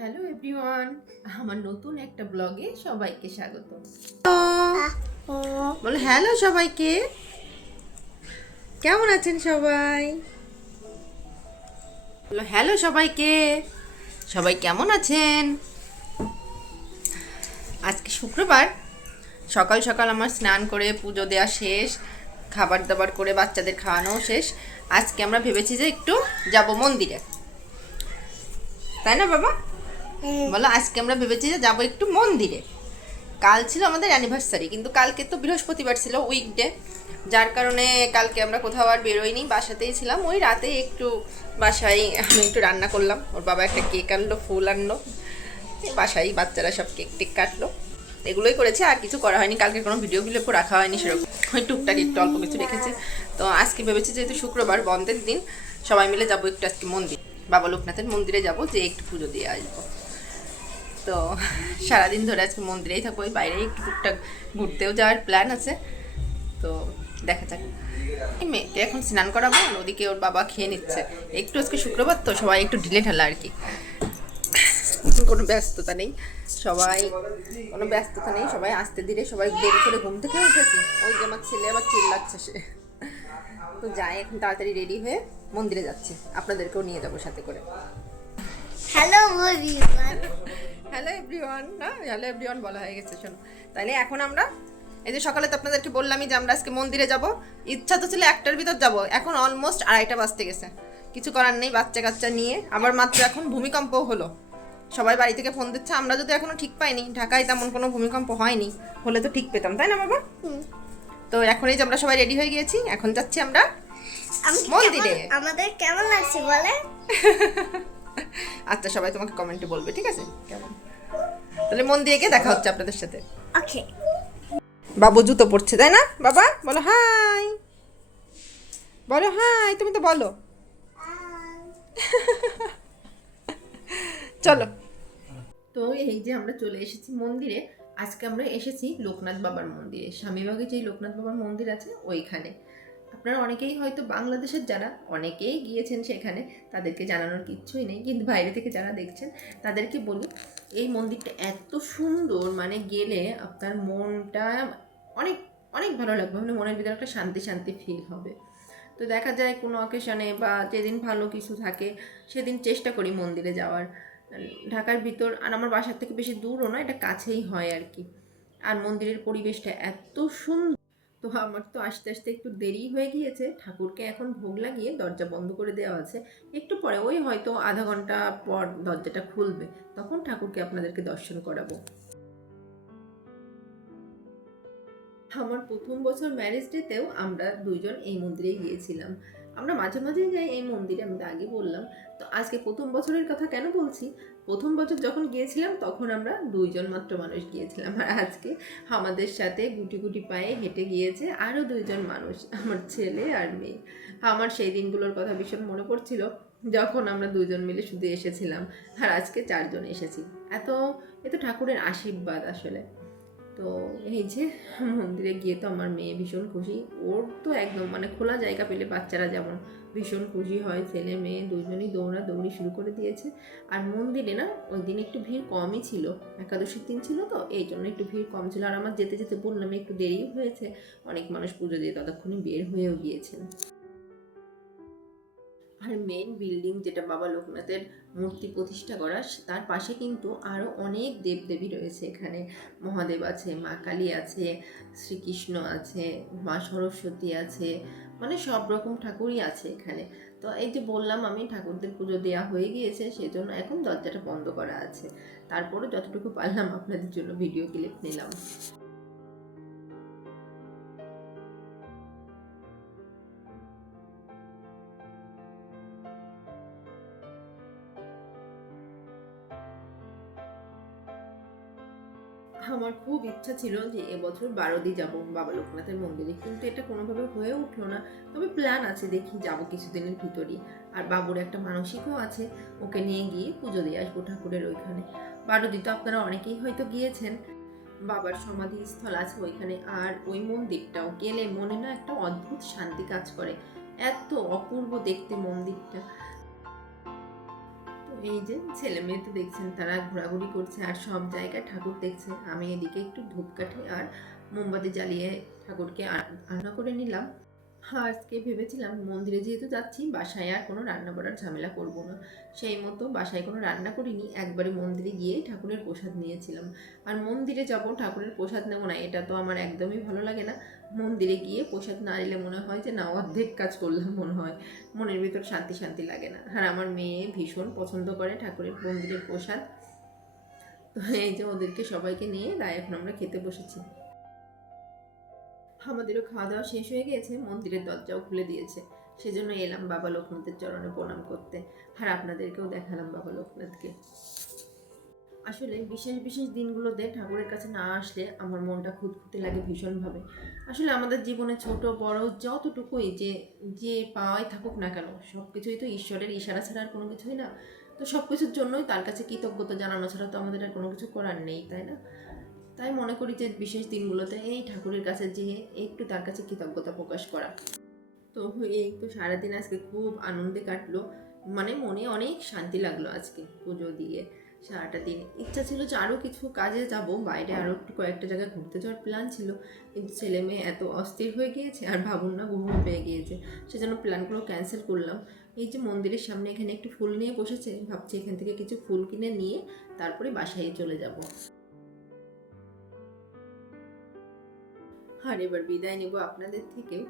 Hello everyone, আমার নতুন একটা ব্লগে সবাইকে স্বাগত। বলো হ্যালো সবাইকে, কেমন আছেন সবাই? বলো হ্যালো সবাইকে, সবাই কেমন আছেন? আজকে শুক্রবার, সকাল সকাল আমার স্নান করে পুজো দেওয়া শেষ, খাবার দাবার করে বাচ্চাদের খাওয়ানো শেষ। আজকে আমরা ভেবেছি যে একটু যাব মন্দিরে, তাই না বাবা? বলো আজকে আমরা ভেবেছি যে যাবো একটু মন্দিরে। কাল ছিল আমাদের অ্যানিভার্সারি, কিন্তু কালকে তো বৃহস্পতিবার ছিল, উইকডে, যার কারণে কালকে আমরা কোথাও আর বেরোইনি, বাসাতেই ছিলাম। ওই রাতে একটু বাসায় আমি একটু রান্না করলাম, ওর বাবা একটা কেক আনলো, ফুল আনলো, বাসায় বাচ্চারা সব কেক টেক কাটলো, এগুলোই করেছে, আর কিছু করা হয়নি। কালকে কোনো ভিডিও ক্লিপও রাখা হয়নি সেরকম, ওই টুকটাক একটু অল্প কিছু রেখেছি। তো আজকে ভেবেছি যেহেতু শুক্রবার, বন্ধের দিন, সবাই মিলে যাবো একটু আজকে মন্দির, বাবা লোকনাথের মন্দিরে যাব, যে একটু পুজো দিয়ে আসবো। তো সারাদিন ধরে আজকে মন্দিরেই থাকবো, ওই বাইরে একটু টুকটাক ঘুরতেও যাওয়ার প্ল্যান আছে। তো দেখা যাক। মেয়েকে এখন স্নান করাবো, আর ওদিকে ওর বাবা খেয়ে নিচ্ছে। একটু আজকে শুক্রবার তো সবাই একটু ঢিলে ঢালা আর কি, কোনো ব্যস্ততা নেই, সবাই কোনো ব্যস্ততা নেই, সবাই আস্তে ধীরে, সবাই দেরি করে ঘুম থেকে উঠেছে। ওই যে আমার ছেলে আবার চিল্লাচ্ছে সে। তো যাই, এখন তাড়াতাড়ি রেডি হয়ে মন্দিরে যাচ্ছি, আপনাদেরকেও নিয়ে যাবো সাথে করে। Hello everyone. হ্যালো এভরিওয়ান, না হ্যালো এভরিওয়ান বলা হয়ে গেছে। শোনো, তাহলে এখন আমরা এই যে সকালে তো আপনাদেরকে বললামই যে আমরা আজকে মন্দিরে যাব। ইচ্ছা তো ছিল 1টার ভিতর যাব, এখন অলমোস্ট 2:30 বাজতে গেছে। কিছু করার নেই, বাচ্চা কাচ্চা নিয়ে আবার মাত্র এখন ভূমিকম্প হলো, সবাই বাড়ি থেকে ফোন দিচ্ছে। আমরা যদি এখনো ঠিক পাইনি, ঢাকায় তেমন কোনো ভূমিকম্প হয়নি, হলে তো ঠিক পেতাম, তাই না বাবা? তো এখন এই যে আমরা সবাই রেডি হয়ে গিয়েছি, এখন যাচ্ছি আমরা মন্দিরে। আমাদের কেমন লাগছে বলে? আচ্ছা, সবাই তোমাকে কমেন্টে বলবে, ঠিক আছে কেমন। তাহলে মন্দিরে গিয়ে দেখা হচ্ছে আপনাদের সাথে। ওকে। বাবু জুতো পড়ছে, তাই না বাবা? বলো হাই, বলো হাই, তুমি তো বলো। চলো। তো এই যে আমরা চলে এসেছি মন্দিরে। আজকে আমরা এসেছি লোকনাথ বাবার মন্দিরে, স্বামীবাগে যেই লোকনাথ বাবার মন্দির আছে ওইখানে। আপনারা অনেকেই হয়তো বাংলাদেশের যারা, অনেকেই গিয়েছেন সেখানে, তাদেরকে জানানোর কিচ্ছুই নেই, কিন্তু বাইরে থেকে যারা দেখছেন তাদেরকে বলি, এই মন্দিরটা এত সুন্দর, মানে গেলে আপনার মনটা অনেক অনেক ভালো লাগবে, মানে মনের ভিতরে একটা শান্তি শান্তি ফিল হবে। তো দেখা যায় কোনো অকেশনে বা যেদিন ভালো কিছু থাকে সেদিন চেষ্টা করি মন্দিরে যাওয়ার। ঢাকার ভিতর, আর আমার বাসার থেকে বেশি দূরও না, এটা কাছেই হয় আর কি। আর মন্দিরের পরিবেশটা এত সুন্দর। তো আমার তো আস্তে আস্তে একটু দেরি হয়ে গিয়েছে, ঠাকুরকে এখন ভোগ লাগিয়ে দরজা বন্ধ করে দেওয়া আছে। একটু পরে, ওই হয়তো আধা ঘন্টা পর দরজাটা খুলবে, তখন ঠাকুরকে আপনাদেরকে দর্শন করাবো। আমার প্রথম বছর ম্যারেজ ডেতেও আমরা দুইজন এই মন্দিরে গিয়েছিলাম। আমরা মাঝে মাঝেই যাই এই মন্দিরে, আমি তো আগে বললাম। তো আজকে প্রথম বছরের কথা কেন বলছি, প্রথম বছর যখন গিয়েছিলাম তখন আমরা দুইজন মাত্র মানুষ গিয়েছিলাম, আর আজকে আমাদের সাথে গুটি গুটি পায়ে হেঁটে গিয়েছে আরও দুইজন মানুষ, আমার ছেলে আর মেয়ে। আমার সেই দিনগুলোর কথা ভীষণ মনে পড়ছিল, যখন আমরা দুইজন মিলে শুধু এসেছিলাম, আর আজকে 4জন এসেছি। এত এ তো ঠাকুরের আশীর্বাদ আসলে। তো এই যে মন্দিরে গিয়ে তো আমার মেয়ে ভীষণ খুশি, ওর তো একদম মানে খোলা জায়গা পেলে বাচ্চারা যেমন ভীষণ খুশি হয়, ছেলে মেয়ে দুজনেই দৌড়াদৌড়ি শুরু করে দিয়েছে। আর মন্দিরে না ওই দিন একটু ভিড় কমই ছিল, একাদশীর দিন ছিল তো এই জন্য একটু ভিড় কম ছিল। আর আমার যেতে যেতে বললাম একটু দেরিও হয়েছে, অনেক মানুষ পুজো দিয়ে ততক্ষণে বের হয়েও গিয়েছেন। আর মেন বিল্ডিং যেটা বাবা লোকনাথের মূর্তি প্রতিষ্ঠা করা, তার পাশে কিন্তু আরও অনেক দেবদেবী রয়েছে এখানে। মহাদেব আছে, মা কালী আছে, শ্রীকৃষ্ণ আছে, মা সরস্বতী আছে, মানে সব রকম ঠাকুরই আছে এখানে। তো এই যে বললাম আমি, ঠাকুরদের পুজো দেওয়া হয়ে গিয়েছে, সেই জন্য এখন দরজাটা বন্ধ করা আছে। তারপরে যতটুকু পারলাম আপনাদের জন্য ভিডিও ক্লিপ নিলাম। আমার খুব ইচ্ছা ছিল যে এবছর বারোদি যাব বাবা লোকনাথের মন্দিরে, কিন্তু এটা কোনোভাবে হয়ে উঠলো না। তবে প্ল্যান আছে, দেখি যাব কিছুদিনের ভিতরই। আর বাবুর একটা মানসিকও আছে, ওকে নিয়ে গিয়ে পুজো দিয়ে আসবো ঠাকুরের ওইখানে। বারোদি তো আপনারা অনেকেই হয়তো গিয়েছেন, বাবার সমাধি স্থল আছে ওইখানে। আর ওই মন্দিরটাও গেলে মনে না একটা অদ্ভুত শান্তি কাজ করে, এত অপূর্ব দেখতে মন্দিরটা। তো এই যে ছেলে মেয়ে তো দেখছেন তারা ঘোরাঘুরি করছে আর সব জায়গায় ঠাকুর দেখছে, আমি এদিকে একটু ধূপকাঠি আর মোমবাতি জ্বালিয়ে ঠাকুরকে আনা করে নিলাম। হ্যাঁ, আজকে ভেবেছিলাম মন্দিরে যেহেতু যাচ্ছি বাসায় আর কোনো রান্না বান্নার ঝামেলা করব না, সেই মতো বাসায় কোনো রান্না করিনি, একবারে মন্দিরে গিয়ে ঠাকুরের প্রসাদ নিয়েছিলাম। আর মন্দিরে যাব ঠাকুরের প্রসাদ নেবো না এটা তো আমার একদমই ভালো লাগে না। মন্দিরে গিয়ে প্রসাদ না নিলে মনে হয় যে না অর্ধেক কাজ করলাম মনে হয়, মনের ভিতর শান্তি শান্তি লাগে না। আর আমার মেয়ে ভীষণ পছন্দ করে ঠাকুরের মন্দিরের প্রসাদ, তো এই যে ওদেরকে সবাইকে নিয়ে তাই এখন আমরা খেতে বসেছি। আমাদেরও খাওয়া দাওয়া শেষ হয়ে গিয়েছে, মন্দিরের দরজাও খুলে দিয়েছে, সেজন্য এলাম বাবা লোকনাথের চরণে প্রণাম করতে। আর আপনাদেরকেও দেখালাম বাবা লোকনাথকে। আসলে বিশেষ বিশেষ দিনগুলোতে ঠাকুরের কাছে না আসলে আমার মনটা খুঁতখুঁতে লাগে ভীষণভাবে। আসলে আমাদের জীবনে ছোট বড় যতটুকুই যে যে পাওয়াই থাকুক না কেন সব কিছুই তো ঈশ্বরের ইশারা ছাড়া আর কোনো কিছুই না। তো সব কিছুর জন্যই তার কাছে কৃতজ্ঞতা জানানো ছাড়া তো আমাদের আর কোনো কিছু করার নেই, তাই না? তাই মনে করি যে বিশেষ দিনগুলোতে এই ঠাকুরের কাছে যেয়ে একটু তার কাছে কৃতজ্ঞতা প্রকাশ করা। তো এই তো সারাদিন আজকে খুব আনন্দে কাটলো, মানে মনে অনেক শান্তি লাগলো আজকে পুজো দিয়ে। সারাটা দিন ইচ্ছা ছিল যে আরও কিছু কাজে যাব, বাইরে আরও একটু কয়েকটা জায়গায় ঘুরতে যাওয়ার প্ল্যান ছিল, কিন্তু ছেলে মেয়ে এত অস্থির হয়ে গিয়েছে আর ভাবুন না ঘুম পেয়ে গিয়েছে, সেজন্য প্ল্যানগুলো ক্যান্সেল করলাম। এই যে মন্দিরের সামনে এখানে একটু ফুল নিয়ে বসেছে, ভাবছি এখান থেকে কিছু ফুল কিনে নিয়ে তারপরে বাসায় চলে যাব। আর এবার বিদায় নেব আপনাদের থেকেও।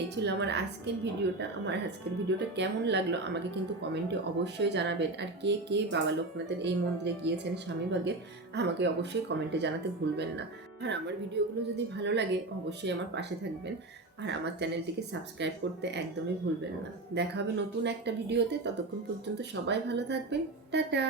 এই ছিল আমার আজকের ভিডিওটা। আমার আজকের ভিডিওটা কেমন লাগলো আমাকে কিন্তু কমেন্টে অবশ্যই জানাবেন। আর কে কে বাবা লোকনাথের এই মন্দিরে গিয়েছেন স্বামীবাগে আমাকে অবশ্যই কমেন্টে জানাতে ভুলবেন না। আর আমার ভিডিওগুলো যদি ভালো লাগে অবশ্যই আমার পাশে থাকবেন আর আমার চ্যানেলটিকে সাবস্ক্রাইব করতে একদমই ভুলবেন না। দেখা হবে নতুন একটা ভিডিওতে, ততক্ষণ পর্যন্ত সবাই ভালো থাকবেন। টাটা।